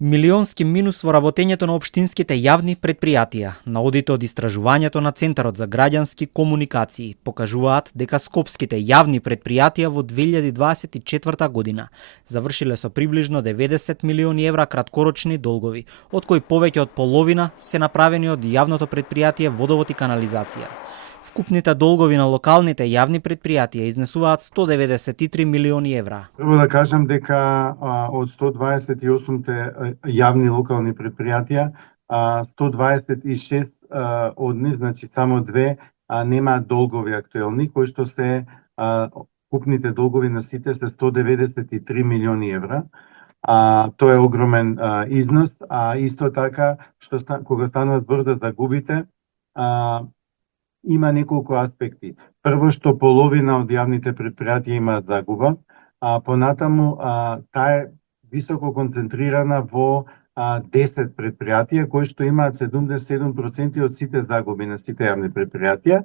Милионски минус во работењето на општинските јавни предпријатија. Наодите од истражувањето на Центарот за граѓански комуникации покажуваат дека скопските јавни предпријатија во 2024 година завршиле со приближно 90 милиони евра краткорочни долгови, од кои повеќе од половина се направени од јавното предпријатие Водовод и канализација. Вкупните долгови на локалните јавни предпријатија изнесуваат 193 милиони евра. Прво да кажам дека од 128 јавни локални предпријатија, 126 од нив, значи само две, немаат долгови актуелни, кои што се вкупните долгови на сите се 193 милиони евра. Тоа е огромен износ, исто така кога станува збор за загубите, има неколку аспекти. Прво што половина од јавните предпријатија имаат загуба, понатаму таа е високо концентрирана во 10 предпријатија кои што имаат 77% од сите загуби на сите јавни предпријатија.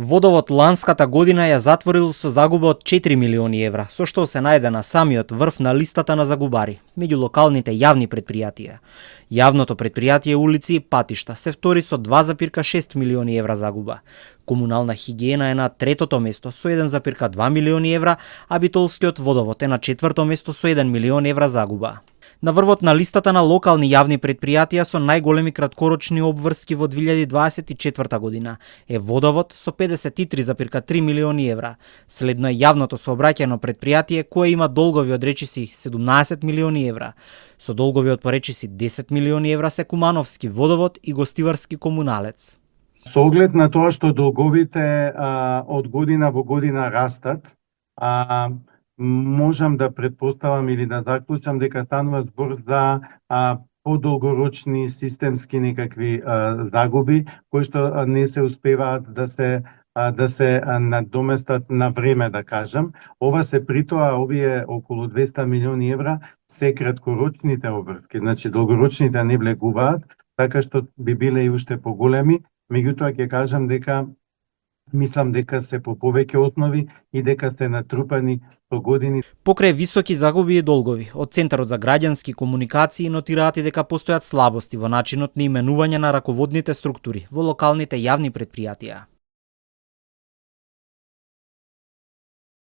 Водовод ланската година ја затворил со загуба од 4 милиони евра, со што се најде на самиот врв на листата на загубари меѓу локалните јавни предпријатија. Јавното предпријатие улици и патишта се втори со 2,6 милиони евра загуба. Комунална хигиена е на третото место со 1,2 милиони евра, а битолскиот водовод е на четврто место со 1 милион евра загуба. На врвот на листата на локални јавни предпријатија со најголеми краткорочни обврски во 2024 година е Водовод со 53,3 милиони евра. Следно е јавното сообраќајно предпријатие кое има долгови од речиси 17 милиони евра. Со долгови од поречиси 10 милиони евра се Кумановски водовод и Гостиварски комуналец. Со оглед на тоа што долговите од година во година растат, можам да предпоставам или да заклучам дека станува збор за подолгорочни системски некакви загуби кои што не се успеваат да се надоместат на време, да кажам. Ова се притоа, овие околу 200 милиони евра се краткорочните обврски, значи долгорочните не влегуваат, така што би биле и уште поголеми. Меѓутоа ќе кажам дека мислам дека се по повеќе основи и дека се натрупани со години. Покрај високи загуби и долгови, од Центарот за граѓански комуникации нотираат и дека постојат слабости во начинот на именување на раководните структури во локалните јавни предпријатија.